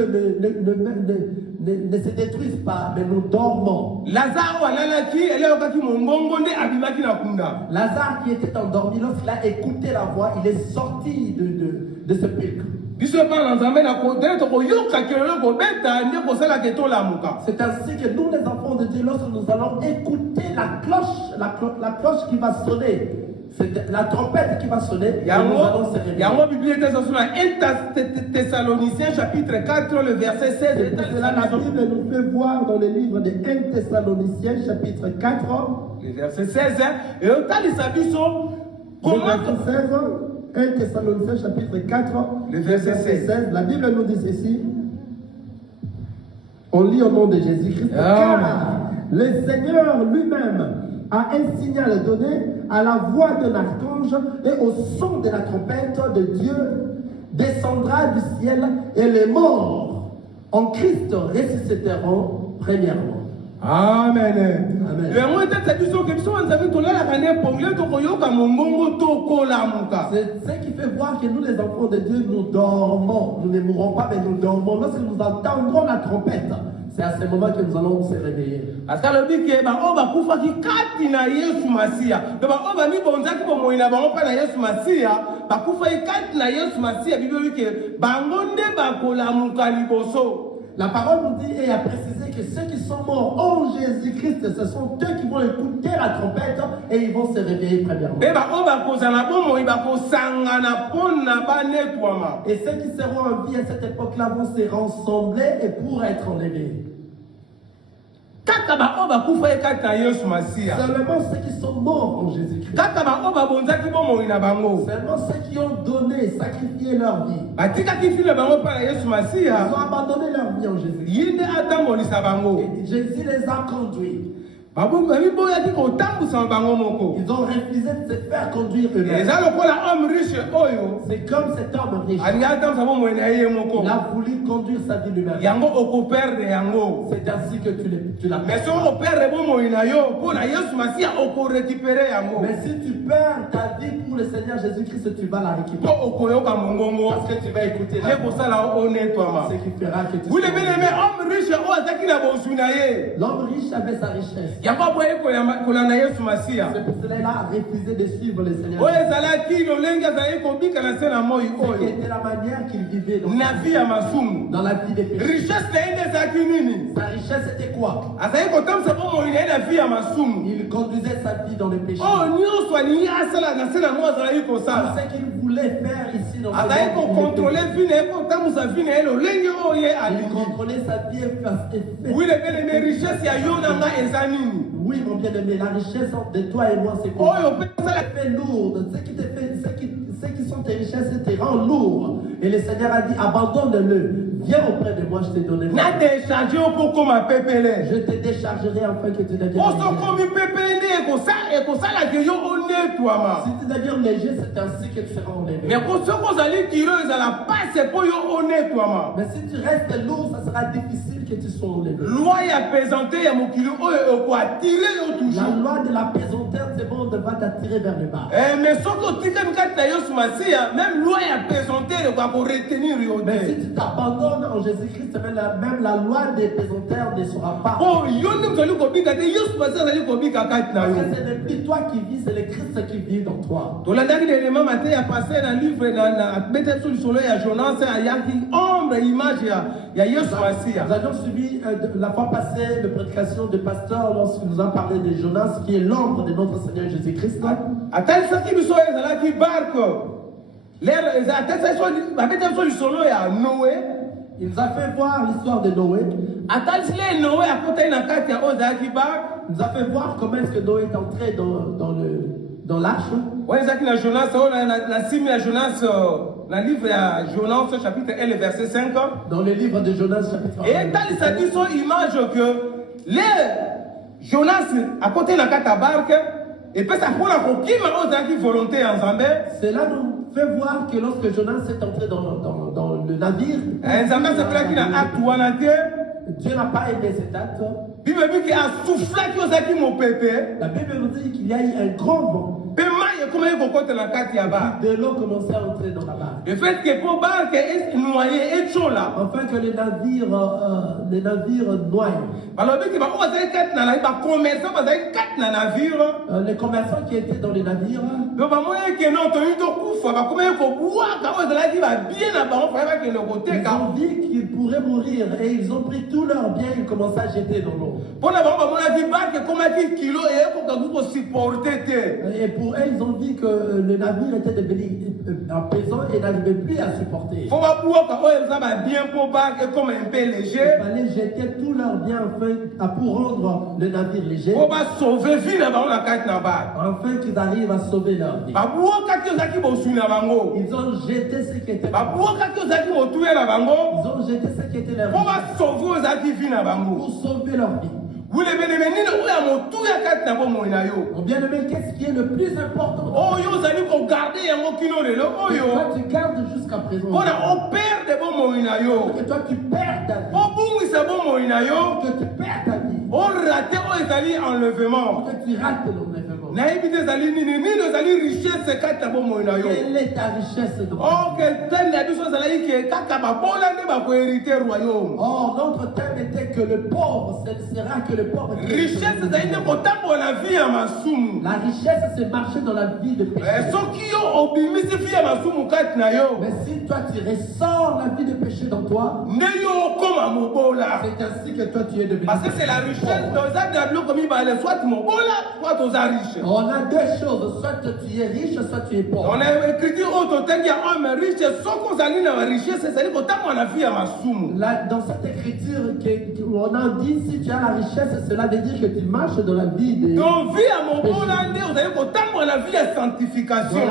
ne se détruisent pas, mais nous dormons. Lazare alalaki eleyokaki mongongo nde abimaki na kunda. Lazare qui était endormi, lorsqu'il a écouté la voix, il est sorti de ce pic. Biso bana Nzambe na côté to koyoka kelelo ko beta nde kosala ke to lamuka. C'est ainsi que nous, les enfants de Dieu, lorsque nous allons écouter la cloche qui va sonner, c'est la trompette qui va sonner, et nous allons se réveiller. Yango Bible était sur 1 Thessaloniciens chapitre 4 le verset 16. C'est pour cela la Bible nous fait voir dans le livre de 1 Thessaloniciens chapitre 4, le verset 16 et au talisa biso le comment verset 16, 1 Thessaloniciens chapitre 4, le verset 16. La Bible nous dit ceci. On lit au nom de Jésus-Christ. Amen. Car le Seigneur lui-même a un signal donné à la voix d'un archange et au son de la trompette de Dieu descendra du ciel et les morts en Christ ressusciteront premièrement. Amen. Amen. Yango tata biso ke biso Nzambe tolalaka nde pongi to koyoka mongongo to kolamuka. C'est ce qui fait voir que nous, les enfants de Dieu, nous dormons. Nous ne mourrons pas, mais nous dormons. Lorsque nous entendrons la trompette, c'est à ce moment que nous allons se réveiller. Parce que le dit que ba o ba kufaki kati na Yesu Masiya. To ba o ba mi bonzaki bo moina ba pa na Yesu Masiya, ba kufaki kati na Yesu Masiya Bible dit que bango nde ba kolamuka liboso. La parole nous dit et a précisé que ceux qui sont morts en Jésus-Christ, ce sont eux qui vont écouter la trompette et ils vont se réveiller premièrement. Et ceux qui seront en vie à cette époque-là vont se rassembler et pour être enlevés. Seulement ceux qui sont morts en Jésus-Christ. Seulement ceux qui ont donné, sacrifié leur vie. Ils ont abandonné leur vie en Jésus. Et Jésus les a conduits. Ils ont refusé de se faire conduire eux-mêmes. C'est comme cet homme riche. Il a voulu conduire sa vie lui-même. C'est ainsi que tu l'as perdu. Mais si tu perds ta vie pour le Seigneur Jésus-Christ, tu vas la récupérer. Parce que tu vas écouter la voix. Ce qui fera que tu seras. L'homme riche avait sa richesse. C'est pour cela qu'il a refusé de suivre le Seigneur. C'était la manière qu'il vivait dans la vie des péchés. Sa richesse était quoi? Il conduisait sa vie dans le péché. Tout ce qu'il voulait faire ici dans ce monde, il contrôlait sa vie et oui, mon bien-aimé, la richesse de toi et moi, c'est quoi? Ça fait lourde. Ceux qui sont tes richesses te rendent lourd. Et le Seigneur a dit, abandonne-le. Viens auprès de moi, je te donnerai. Je te déchargerai afin que tu deviennes si tu deviens léger, c'est ainsi que tu seras enlevé. Mais si tu restes lourd, ça sera difficile que tu sois enlevé. La loi de la pesanteur, c'est bon, va t'attirer vers le bas. Mais si tu t'abandonnes en Jésus-Christ, même la loi des pesanteurs ne sera pas. Parce que ce n'est plus toi qui vis, c'est le Christ qui vit dans toi. Nous avions suivi la fois passée la prédication du pasteur lorsqu'il nous a parlé de Jonas qui est l'ombre de notre Seigneur Jésus-Christ. Il nous a fait voir l'histoire de Noé. Il nous a fait voir comment est-ce que Noé est entré dans l'arche. Dans le livre de Jonas, chapitre 1, verset 5. Dans le livre de Jonas, chapitre 1. Et dans cette image que les Jonas à côté de la barque et puis ça pour la volonté ensemble. Cela nous fait voir que lorsque Jonas est entré dans le navire, Dieu n'a pas aimé cet acte. La Bible nous dit qu'il y a eu un grand vent. De l'eau commençait à entrer dans la barque. Le fait que pour barque est noyé et chaud là. Afin que les navires noient. Les commerçants qui étaient dans les navires. Ils ont dit qu'ils pourraient mourir et ils ont pris tous leurs biens et ils commençaient à jeter dans l'eau. Et pour eux, ils ont dit que le navire était devenu pesant et n'arrivait plus à supporter. Il fallait jeter tous leurs biens pour rendre le navire léger. Afin qu'ils arrivent à sauver leur vie. Ils ont jeté ce qui était leur vie. Ils ont jeté ce qui était leur vie. Pour sauver leur vie. Mon bien-aimé, qu'est-ce qui est le plus important? Que tu gardes jusqu'à présent. Que toi tu perds ta vie. Que tu perds ta vie. Que tu rates l'enlèvement. nayebi te ezali nini ezali richesse kati na bomoi na yo. Quelle est ta richesse de or que thème na biso ezalaki ke kaka babola nde bakoherite royaume. Or, notre thème était que le pauvre, ce sera que le pauvre. Richesse ezali nde kotambola na vie ya masumu. La richesse, c'est marcher dans la vie de péché. soki yo obimisi vie ya masumu kati na yo, Mais si toi tu ressors la vie de péché dans toi, nde yo okoma mobola. c'est ainsi que toi tu es devenu. Parce que c'est la richesse toza na biloko mibale, soit mobola soit toza riche. On a deux choses, soit tu es riche, soit tu es pauvre. On a écrit oyo totangi ya homme riche, soki ozali na richesse ezali kotambola na vie ya masumu. Là, dans cette écriture, on a dit si tu as la richesse, cela veut dire que tu marches dans la vie de. Donc vie ya mobola nde ozali kotambola na vie ya sanctification.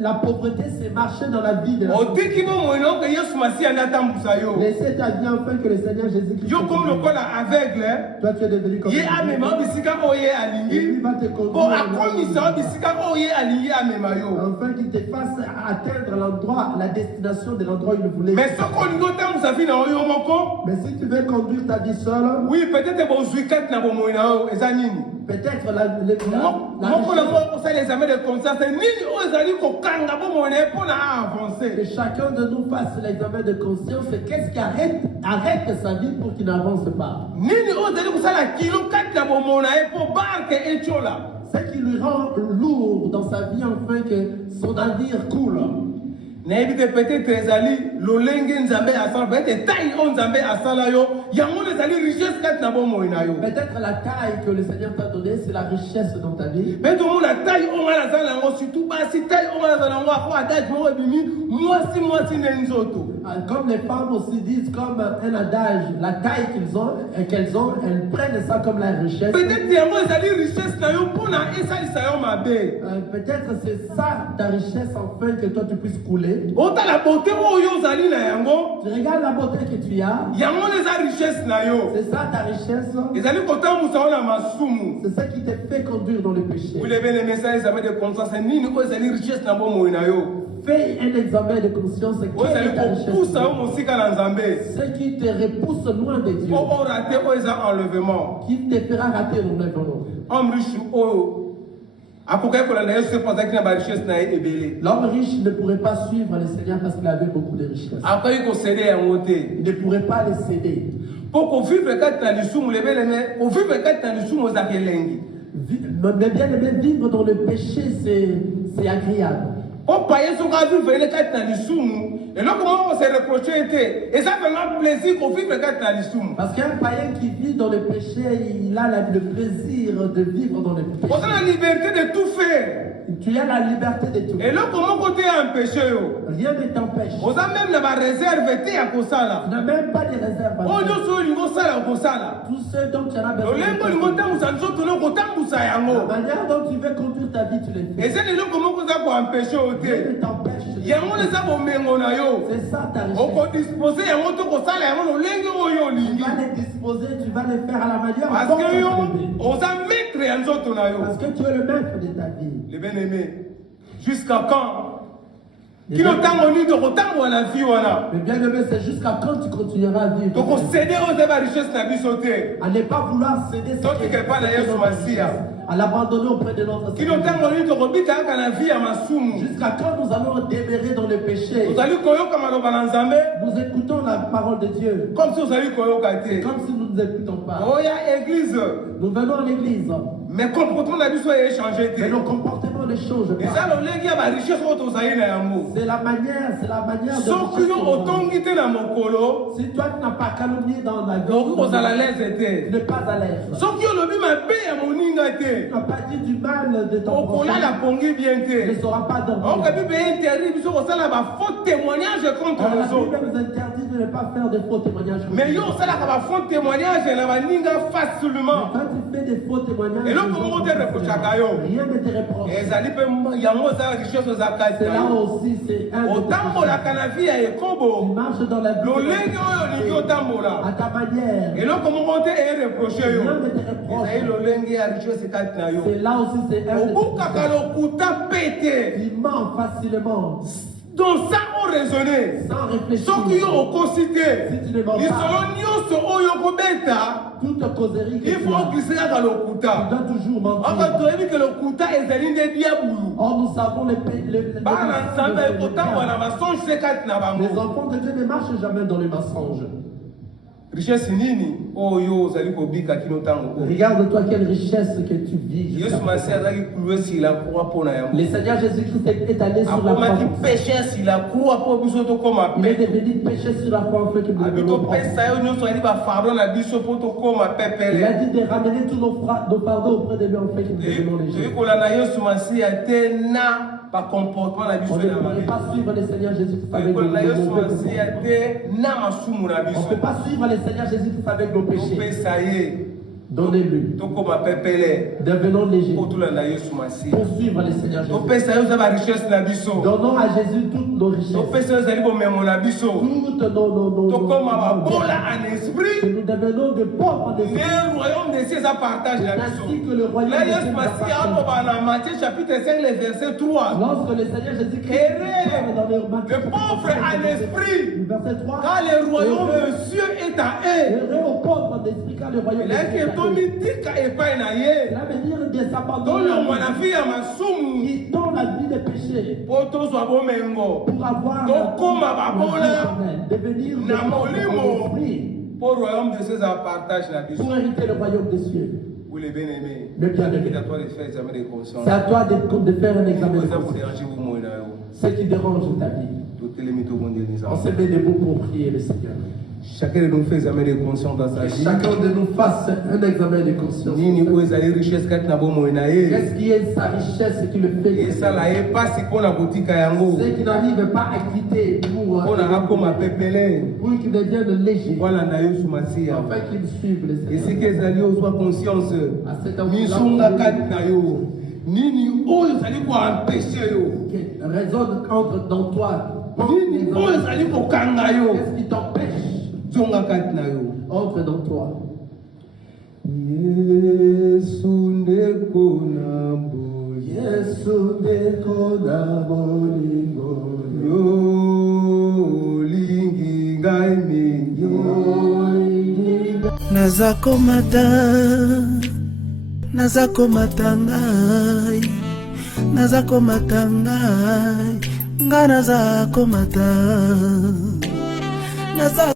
La pauvreté, c'est marcher dans la vie de la. Otiki bomoi na oke Yesu Masiya nde atambusa yo. Laissez ta vie enfin que le Seigneur Jésus-Christ. Yo comme lokola aveugle, Toi tu es devenu comme. ye amema bisika oyo ye Et alingi. lui va te Bon, conduire. akomisa bisika oyo ye alingi amema yo. Afin qu'il te fasse atteindre l'endroit, la destination de l'endroit où il voulait. Mais soki olingi otambusa vie na oyo moko, Mais si tu veux conduire ta vie seule, oui, peut-être bozwi kati na bomoi na yo eza nini. peut-être moko na moko osala examen de conscience nini oyo ezali kokanga bomoi na ye mpo na avancer. que chacun de nous fasse l'examen de conscience. Qu'est-ce qui arrête sa vie pour qu'il n'avance pas? Nini oyo ezali kosala kilo kati na bomoi na ye mpo barke etiola. Ce qui lui rend lourd dans sa vie afin que son navire coule. nayebi te peut-être ezali lolenge nzambe asala peut-être taille oyo nzambe asala yo yango ezali richesse kati na bomoi na yo. Peut-être la taille que le Seigneur t'a donnée, c'est la richesse dans ta vie. mpe tomona taille oyo nga nazala yango surtout basi taille oyo nga nazala yango ako adage moko ebimi mwasi nde nzoto. Comme les femmes aussi disent, comme un adage, la taille qu'elles ont, elles prennent ça comme la richesse. Peut-être yango ezali richesse na yo mpo na esalisa yo mabe. Peut-être c'est ça ta richesse afin que toi tu puisses couler. otala beauté oyo ozali na yango Tu regardes la beauté que tu as, yango eza richesse na yo. c'est ça ta richesse. ezali kotambusa yo na masumu. C'est ça qui te fait conduire dans le péché. vous levez les messages examen de conscience nini oyo ezali richesse na bomoi na yo. Fais un examen de conscience. oyo Quelle ezali est ta richesse? kopusa yo mosika na nzambe Ce qui te repousse loin de Dieu, po orate oyo eza enlèvement. qui te fera rater mon œuvre. homme riche oyo akokaki kolanda yesu mpo azalaki na barichesse na ye ebele. L'homme riche ne pourrait pas suivre le Seigneur parce qu'il avait beaucoup de richesses. akokaki kosede yango te Il ne pourrait pas les céder. mpo kovivre kati na lisumu lebeleme kovivre kati na lisumu ezaka elengi. Mais bien aimé, vivre dans le péché, c'est agréable. mpo paye soki avivre ele kati na lisumu eloko moko se reproche ete eza vraiment plaisir kovivre kati na lisumu. Parce qu'un païen qui vit dans le péché, il a le plaisir de vivre dans le péché. oza na liberté de tout faire. Tu as la liberté de tout. eloko moko te ya mpeshe yo. Rien ne t'empêche. oza même na bareserve te ya Tu kosala n'as même pas de réserve. oyo nyonso oyo olingi osala okosala. Tout ce dont tu as besoin. lolembo olingi otambusa nzoto no kotambusa La yango. manière dont tu veux conduire ta vie, tu le fais. eza eloko moko eza koampeshe yo Rien te ne t'empêche. yango eza bomengo na yo. C'est ça ta richesse. okodispose yango to kosala yango lolenge oyo Tu olingi. vas les disposer, tu vas les faire à la manière parce dont que tu yo veux. oza maître ya nzoto na yo. Parce que tu es le maître de ta vie. les bien-aimés jusqu'à quand kino ntango nini tokotambola na vie wana Mais bien aimé, c'est jusqu'à quand tu continueras à vivre. tokosede oyo eza barichesse na biso te. À ne pas vouloir céder ce Toi, tu n'es pas la Yesu Masiya. à l'abandonner auprès de notre kino Seigneur. ntango nini tokobita kaka na vie ya masumu. Jusqu'à quand nous allons demeurer dans le péché? ozali koyoka maloba na nzambe Nous écoutons la parole de Dieu comme si ozali koyoka te. comme si nous ne écoutons pas. oya église Nous venons à l'église, mais comportement na biso echange te. mais nos comportements ne changent eza pas. lolenge ya barichesse oyo tozali na yango. C'est la manière de soki yo otongi te na mokolo Si toi tu n'as pas calomnié dans la vie, okoki kozala lese tu te. n'es pas à l'aise. soki olobi mabe ya moninga te Tu n'as pas dit du mal de ton prochain. okolala pongi bien Tu ne te. sauras pas dormir. oyoka bible interdit biso kosala bafaux témoignage contre La les Bible autres. nous interdit de ne pas faire de faux témoignages. mais yo osalaka bafaux témoignage na baninga facilement. Quand tu fais des faux témoignages, eloko moko te reprochaka yo. rien ne te reproche. ezali mpe yango eza richesse oza kati C'est na là yo. aussi, c'est un de tes otambolaka na vie ya péchés. Tu ekobo marches dans la vie lolenge oyo olingi à otambola ta manière. eloko moko te ereproche yo. Rien ne te reproche. ezali lolenge ya richesse kati na yo. C'est là aussi, c'est un de tes obukaka péchés. lokuta pe te. Tu mens facilement. Donc ça on raisonné. Sans réfléchir. Ce qui est au quotidien. Si tu ne mens Ils pas. sont nyonso oyo kobeta. Toute causerie que Il tu faut as, glisser dans le tu kuta. dois toujours mentir. Encore tu as vu que le kuta est allé de diaboulou. Or, nous savons les Bana nzambe pourtant wana masonge c'est quatre na Les bango. enfants de Dieu ne marchent jamais dans les mensonges. Richesse nini oyo ozali kobika kino tango. Regarde-toi quelle richesse que tu vis. jusqu'à Yesu Masi azaki kuluwe si la croix pona yango. Le Seigneur Jésus-Christ est allé sur la croix. Akomaki péché si la croix po biso to koma Il est pe. devenu péché sur la croix afin que nous Abi devenions to propres. pesa yo nyonso ali ba fardeau na biso po to koma Il a pepele. dit de ramener tous nos fardeaux auprès de lui afin que nous devenions légers. Toyi kolanda Yesu Masi ate na ba comportement na biso On ne na pourrait mabe. pas suivre le Seigneur Jésus-Christ avec nos Kolanda Yesu mauvais Masi comportements. ate na masumu na On ne biso. peut pas suivre le Seigneur Jésus-Christ avec nos péchés. Topesa ye Donnez-lui. to koma pepele. Devenons légers. Po tolanda Yesu Masi. Pour suivre le Seigneur Jésus. Topesa yo za ba richesse na biso. Donnons à Jésus toutes nos richesses. Topesa yo zali bomemo na biso. Toutes nos Tokoma nos- babola en que esprit. nous devenons de pauvres de Le royaume des cieux ça partage la ainsi biso. que le royaume Là, de Yesu Dieu Masi appartient. hapo bana Matthieu chapitre 5 le verset 3. Lorsque le Seigneur Jésus-Christ Heureux dans le le pauvre en esprit, verset 3, car le royaume des cieux est à eux. heureux aux pauvres d'esprit car le royaume de Là Dieu est que à eux. tomitika epai na ye. Cela veut dire de s'abandonner Tolo à mwana fi ya masumu. qui dans la vie des péchés Po tozwa bomengo. pour avoir Tokoma babola devenir na molimo. esprit Pour le royaume des cieux ça partage la biso. pour hériter le royaume des cieux. Vous les bien-aimés. Le bien-aimé. C'est à toi de faire examen de conscience. C'est à toi de faire un examen de Vous conscience. déranger vous moi na yo. Ce qui dérange ta vie. Tout élément tout monde On se met debout pour prier le Seigneur. Chacun de nous fait examen de conscience dans sa vie. Chacun de nous fasse un examen de conscience. Nini oyo ezali richesse kati na bomoi na ye. Qu'est-ce qui est sa richesse qui le fait esala ye pasi mpo na kotika yango ceux qui n'arrivent pas à quitter pour mpo na akoma pepele pour qu'ils deviennent légers, kolanda Yesu Masiya. afin qu'ils suivent le Seigneur. esika ezali ozwa conscience À cet endroit-là, misunga kati na yo nini oyo ezali koampeshe yo qui résonne entre dans toi. nini oyo ezali kokanga yo Qu'est-ce qui t'empêche? zonga kati na yo. Entre dans toi. Yesu ndeko na boye Yesu ndeko na bolingo yo lingi ngai mingi naza komata ngai naza komata ngai nga naza komata naza